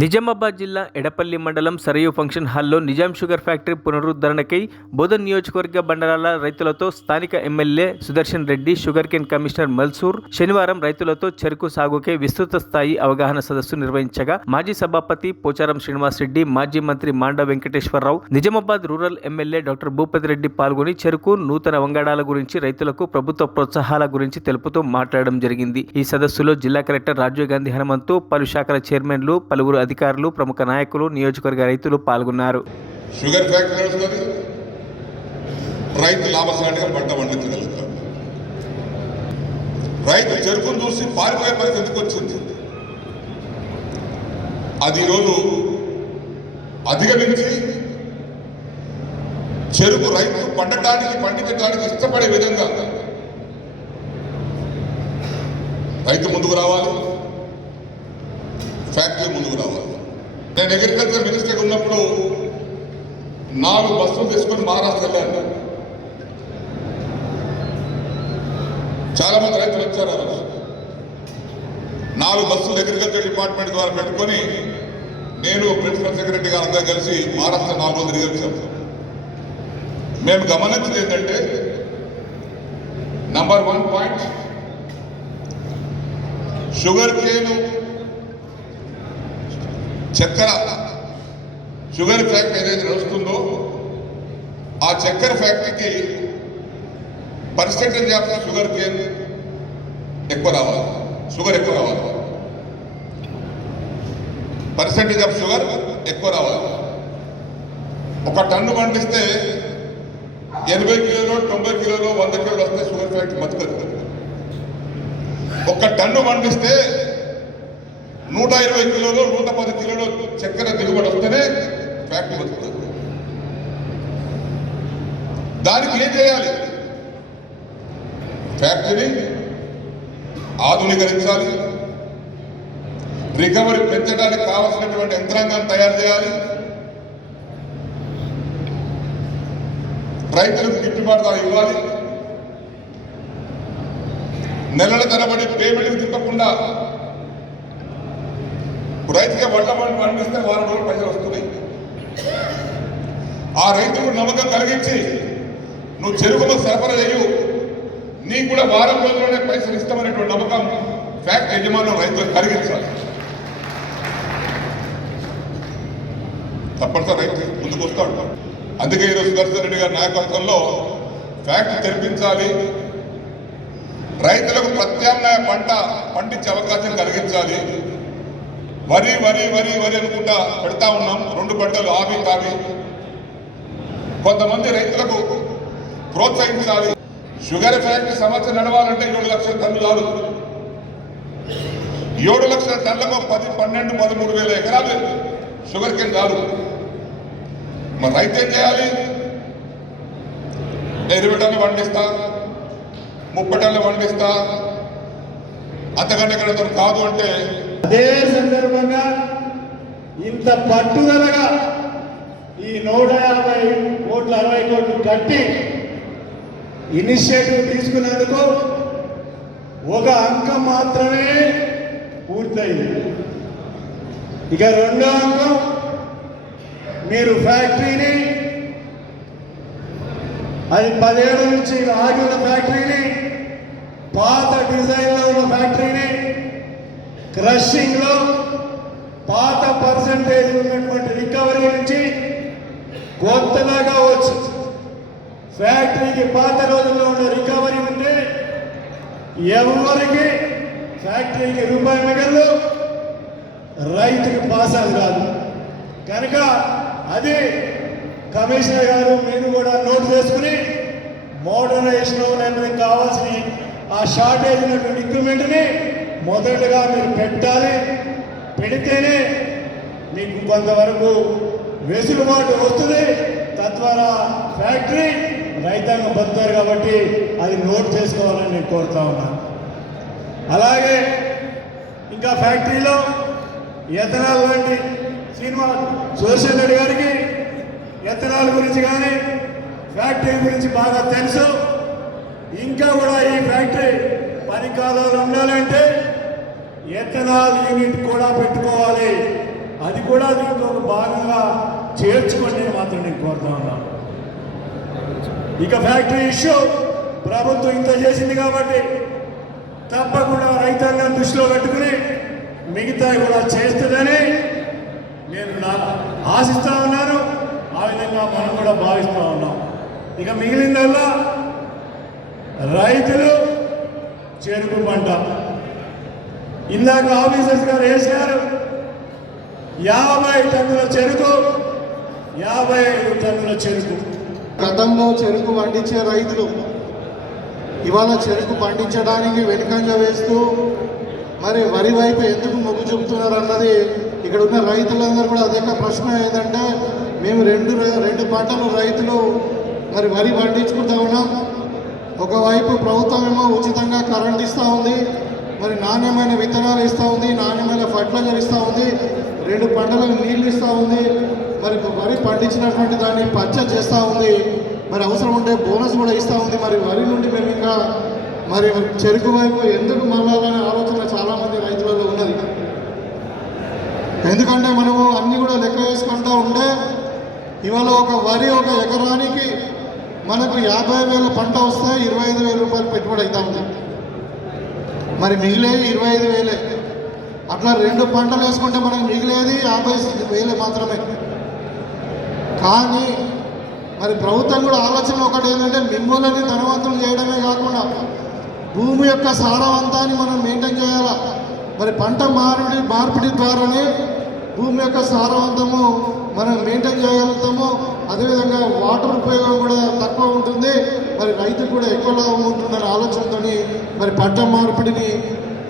నిజామాబాద్ జిల్లా ఎడపల్లి మండలం సరయు ఫంక్షన్ హాల్లో నిజాం షుగర్ ఫ్యాక్టరీ పునరుద్ధరణకై బోధన్ నియోజకవర్గ బండరాల రైతులతో స్థానిక MLA Sudarshan Reddy, sugar cane commissioner Malsoor శనివారం రైతులతో చెరుకు సాగుకై విస్తృత స్థాయి అవగాహన సదస్సు నిర్వహించగా మాజీ సభాపతి పోచారం శ్రీనివాస్ రెడ్డి, మాజీ మంత్రి Manda Venkateswararao, Nizamabad rural MLA doctor Bhupathi Reddy పాల్గొని చెరుకు నూతన వంగడాల గురించి, రైతులకు ప్రభుత్వ ప్రోత్సాహాల గురించి తెలుపుతూ మాట్లాడడం జరిగింది. ఈ సదస్సులో జిల్లా కలెక్టర్ రాజీవ్ గాంధీ హనుమంతు, పలు శాఖల చైర్మన్లు, పలువురు అధికారులు, ప్రముఖ నాయకులు, నియోజకవర్గ రైతులు పాల్గొన్నారు. షుగర్ ఫ్యాక్టరీ వస్తుంది, రైతు లాభసాటిగా పంట పండించగలుగుతారు. రైతు చెరుకును చూసి పారిపోయే పరిస్థితి ఎందుకు వచ్చింది? అది ఈరోజు అధిగమించి చెరుకు రైతు పండించడానికి ఇష్టపడే విధంగా రైతు ముందుకు రావాలి, ఫ్యాక్టరీ ముందుకు రావాలి. నేను అగ్రికల్చర్ మినిస్టర్ ఉన్నప్పుడు 4 బస్సులు తీసుకొని మహారాష్ట్ర వెళ్ళాను. చాలా మంది రైతులు వచ్చారు. 4 బస్సులు అగ్రికల్చర్ డిపార్ట్మెంట్ ద్వారా పెట్టుకొని నేను ప్రిన్సిపల్ సెక్రటరీ గారు అందరూ కలిసి మహారాష్ట్ర 4 రోజులు తిరిగి వచ్చాము. మేము గమనించింది ఏంటంటే, నంబర్ 1 పాయింట్, షుగర్ కేను చక్కెర షుగర్ ఫ్యాక్టరీ ఏదైతే నడుస్తుందో ఆ చక్కెర ఫ్యాక్టరీకి పర్సెంటేజ్ ఆఫ్ షుగర్ కేన్ ఎక్కువ రావాలి, షుగర్ ఎక్కువ రావాలి, పర్సెంటేజ్ ఆఫ్ షుగర్ ఎక్కువ రావాలి. 1 టన్ను పండిస్తే 80 కిలోలు, 90 కిలోలు, 100 కిలోలు వస్తే షుగర్ ఫ్యాక్టరీ బతుకుతుంది. 1 టన్ను పండిస్తే 120 కిలోలు, 110 కిలోలు చక్కెర దిగుబడి వస్తేనే ఫ్యాక్టరీ వస్తుంది. దానికి ఏం చేయాలి? ఫ్యాక్టరీని ఆధునీకరించాలి, రికవరీ పెంచడానికి కావాల్సినటువంటి యంత్రాంగాన్ని తయారు చేయాలి, రైతులకు గిట్టుబాటు ధర ఇవ్వాలి, నెలల తరబడి పేమెంట్కి తిప్పకుండా రైతుగా వడ్ల పండిస్తే వారం రోజులు పైసలు వస్తున్నాయి. ఆ రైతుకు నమ్మకం కలిగించి నువ్వు చెరుకులో సరఫరా చేయు, నీకు కూడా వారం రోజుల్లోనే పైసలు ఇస్తామనేటువంటి నమ్మకం ఫ్యాక్టరీ యజమానులు రైతులకు కలిగించాలి. తప్పనిసరి రైతు ముందుకు వస్తాడు. అందుకే ఈరోజు సుదర్శన్ రెడ్డి గారి నాయకత్వంలో ఫ్యాక్టరీ తెరిపించాలి, రైతులకు ప్రత్యామ్నాయ పంట పండించే అవకాశం కలిగించాలి. వరి వరి వరి వరి అనుకుంటా పెడతా ఉన్నాం, 2 పంటలు ఆవి కావి. కొంతమంది రైతులకు ప్రోత్సహించాలి. షుగర్ ఫ్యాక్టరీ సంవత్సరం నడవాలంటే 7 లక్షల టన్నులు చాలు. 7 లక్షల టన్నులకు 10, 12, 13 వేల ఎకరాలు షుగర్ కేన్ చాలు. మరి రైతు ఏం చేయాలి? 20 టన్నులు పండిస్తా, 30 టన్నులు పండిస్తా, అంతకంటే ఎక్కడ కాదు అంటే. అదే సందర్భంగా ఇంత పట్టుదలగా ఈ 150 కోట్లు 60 కోట్లు కట్టి ఇనిషియేటివ్ తీసుకున్నందుకు ఒక అంకం మాత్రమే పూర్తయింది. ఇక 2వ అంకం, మీరు ఫ్యాక్టరీని, అది 10 ఏళ్ళ నుంచి ఆగి ఉన్న ఫ్యాక్టరీని, పాత డిజైన్లో ఉన్న ఫ్యాక్టరీని, క్రషింగ్ లో పాత పర్సంటేజ్ ఉన్నటువంటి రికవరీ నుంచి కొత్తగా కావచ్చు. ఫ్యాక్టరీకి పాత రోజుల్లో ఉన్న రికవరీ ఉంటే ఎవరికి ఫ్యాక్టరీకి రూపాయి మిగలు, రైతుకి పాసాలు కాదు. కనుక అది కమిషనర్ గారు మీరు కూడా నోట్ చేసుకుని మోడర్నైజేషన్ కావాల్సిన ఆ షార్టేజ్ ఉన్నటువంటి ఎక్విప్మెంట్ని మొదటగా మీరు పెట్టాలి. పెడితేనే మీకు కొంతవరకు వెసులుబాటు వస్తుంది. తద్వారా ఫ్యాక్టరీ రైతాంగం బతుకుతారు. కాబట్టి అది నోట్ చేసుకోవాలని నేను కోరుతా ఉన్నాను. అలాగే ఇంకా ఫ్యాక్టరీలో ఎథనాల్ లాంటి సుదర్శన్ రెడ్డి గారికి ఎథనాల్ గురించి కానీ ఫ్యాక్టరీ గురించి బాగా తెలుసు. ఇంకా కూడా ఈ ఫ్యాక్టరీ పని కాలాలు ఉండాలంటే ఎథనాల్ యూనిట్ కూడా పెట్టుకోవాలి. అది కూడా దీంట్లో ఒక భాగంగా చేర్చుకోండి అని మాత్రం నేను కోరుతా ఉన్నాను. ఇక ఫ్యాక్టరీ ఇష్యూ ప్రభుత్వం ఇంత చేసింది కాబట్టి తప్పకుండా రైతాంగం దృష్టిలో పెట్టుకుని మిగతా కూడా చేస్తుందని నేను ఆశిస్తా ఉన్నాను. ఆ విధంగా మనం కూడా భావిస్తూ ఉన్నాం. ఇక మిగిలిందల్లా రైతులు చెరుకు పంట. ఇందాక ఆఫీసర్స్ గారు వేసారు 50 టన్నుల చెరుకు, 55 టన్నుల చెరుకు. గతంలో చెరుకు పండించే రైతులు ఇవాళ చెరుకు పండించడానికి వెనుకంజ వేస్తూ మరి వరి వైపు ఎందుకు మొగ్గు చూపుతున్నారు అన్నది ఇక్కడ ఉన్న రైతులందరూ కూడా అదే ప్రశ్న. ఏంటంటే మేము రెండు పంటలు రైతులు మరి వరి పండించుకుంటా ఉన్నాం. ఒకవైపు ప్రభుత్వం ఏమో ఉచితంగా కరెంట్ ఇస్తూ ఉంది, మరి నాణ్యమైన విత్తనాలు ఇస్తూ ఉంది, నాణ్యమైన ఫర్టిలైజర్ ఇస్తూ ఉంది, 2 పంటలకు నీళ్ళు ఇస్తూ ఉంది, మరి వరి పండించినటువంటి దాన్ని పర్చేజ్ చేస్తూ ఉంది, మరి అవసరం ఉంటే బోనస్ కూడా ఇస్తూ ఉంది. మరి వరి నుండి మేము ఇంకా మరి చెరుకు వైపు ఎందుకు మళ్ళాలనే ఆలోచన చాలామంది రైతులలో ఉన్నది. ఎందుకంటే మనము అన్నీ కూడా లెక్క వేసుకుంటూ ఉంటే ఇవాళ ఒక వరి ఒక ఎకరానికి మనకు 50,000 పంట వస్తే 25,000 రూపాయలు పెట్టుబడి అవుతా ఉంది. మరి మిగిలేది 25,000. అట్లా 2 పంటలు వేసుకుంటే మనకు మిగిలేది 50,000 మాత్రమే. కానీ మరి ప్రభుత్వం కూడా ఆలోచన ఒకటి ఏంటంటే మిమ్మల్ని ధనవంతులు చేయడమే కాకుండా భూమి యొక్క సారవంతాన్ని మనం మెయింటైన్ చేయాలా. మరి పంట మార్పిడి ద్వారానే భూమి యొక్క సారవంతము మనం మెయింటైన్ చేయగలుగుతాము. అదేవిధంగా వాటర్ ఉపయోగం కూడా తక్కువ ఉంటుంది, మరి రైతు కూడా ఎక్కువ లాభం ఉంటుందనే ఆలోచనతో మరి పంట మార్పిడిని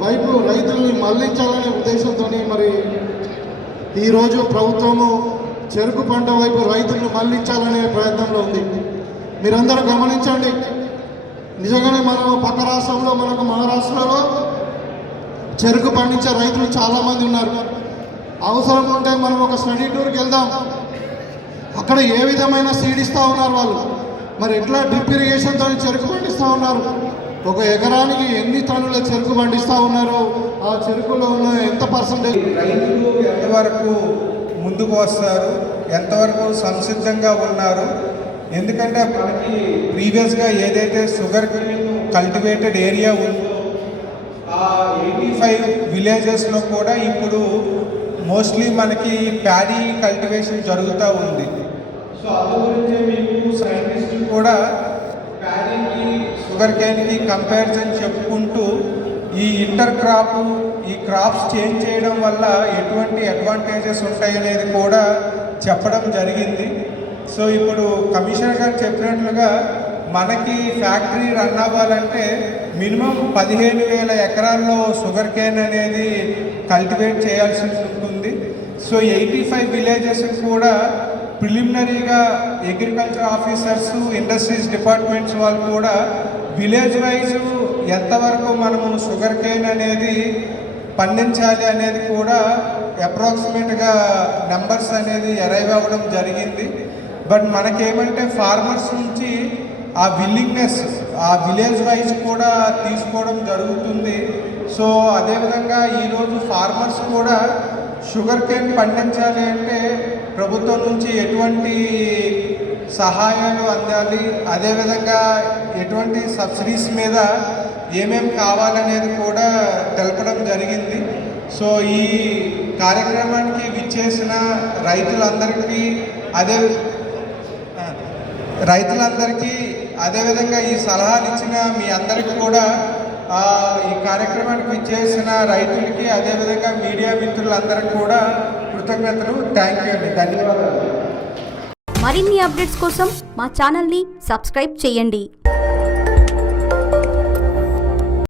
వైపు రైతుల్ని మళ్లించాలనే ఉద్దేశంతో మరి ఈరోజు ప్రభుత్వము చెరుకు పంట వైపు రైతులను మళ్లించాలనే ప్రయత్నంలో ఉంది. మీరందరూ గమనించండి, నిజంగానే మనం పక్క రాష్ట్రంలో మనకు మహారాష్ట్రలో చెరుకు పండించే రైతులు చాలామంది ఉన్నారు. అవసరం ఉంటే మనం ఒక స్టడీ టూర్కి వెళ్దాం, అక్కడ ఏ విధమైన సీడ్ ఇస్తూ ఉన్నారు వాళ్ళు, మరి ఎట్లా డ్రిప్ ఇరిగేషన్తో చెరుకు పండిస్తూ ఉన్నారు, ఒక ఎకరానికి ఎన్ని టన్నుల చెరుకు పండిస్తూ ఉన్నారు, ఆ చెరుకులో ఉన్న ఎంత పర్సెంటేజ్ రైతులు ఎంతవరకు ముందుకు వస్తారు, ఎంతవరకు సంసిద్ధంగా ఉన్నారు. ఎందుకంటే మనకి ప్రీవియస్గా ఏదైతే షుగర్ కల్టివేటెడ్ ఏరియా ఉందో ఆ 85 విలేజెస్లో కూడా ఇప్పుడు మోస్ట్లీ మనకి ప్యాడీ కల్టివేషన్ జరుగుతూ ఉంది. సో అందు గురించే మీకు సైంటిస్టులు కూడా ప్యాడీకి షుగర్ కేన్కి కంపారిజన్ చెప్పుకుంటూ ఈ ఇంటర్ క్రాప్ ఈ క్రాప్స్ చేంజ్ చేయడం వల్ల ఎటువంటి అడ్వాంటేజెస్ ఉంటాయనేది కూడా చెప్పడం జరిగింది. సో ఇప్పుడు కమిషనర్ గారు చెప్పినట్లుగా మనకి ఫ్యాక్టరీ రన్ అవ్వాలంటే మినిమం 15,000 ఎకరాల్లో షుగర్ కేన్ అనేది కల్టివేట్ చేయాల్సి ఉంటుంది. సో 85 విలేజెస్ కూడా ప్రిలిమినరీగా అగ్రికల్చర్ ఆఫీసర్స్, ఇండస్ట్రీస్ డిపార్ట్మెంట్స్ వాళ్ళు కూడా విలేజ్ వైజ్ ఎంతవరకు మనము షుగర్ కేన్ అనేది పండించాలి అనేది కూడా అప్రాక్సిమేట్గా నెంబర్స్ అనేది అరైవ్ అవ్వడం జరిగింది. బట్ మనకేమంటే ఫార్మర్స్ నుంచి ఆ విల్లింగ్నెస్ ఆ విలేజ్ వైజ్ కూడా తీసుకోవడం జరుగుతుంది. సో అదేవిధంగా ఈరోజు ఫార్మర్స్ కూడా షుగర్ కేన్ పండించాలి అంటే ప్రభుత్వం నుంచి ఎటువంటి సహాయాలు అందాలి, అదేవిధంగా ఎటువంటి సబ్సిడీస్ మీద ఏమేమి కావాలనేది కూడా తెలపడం జరిగింది. సో ఈ కార్యక్రమానికి విచ్చేసిన రైతులందరికీ అదేవిధంగా ఈ సలహాలు ఇచ్చిన మీ అందరికీ కూడా ఈ కార్యక్రమానికి విచ్చేసిన రైతులకి అదేవిధంగా మీడియా మిత్రులందరికీ కూడా కృతజ్ఞతలు. థ్యాంక్ యూ అండి, ధన్యవాదాలు. మరిన్ని అప్డేట్స్ కోసం మా ఛానల్ని సబ్స్క్రైబ్ చేయండి.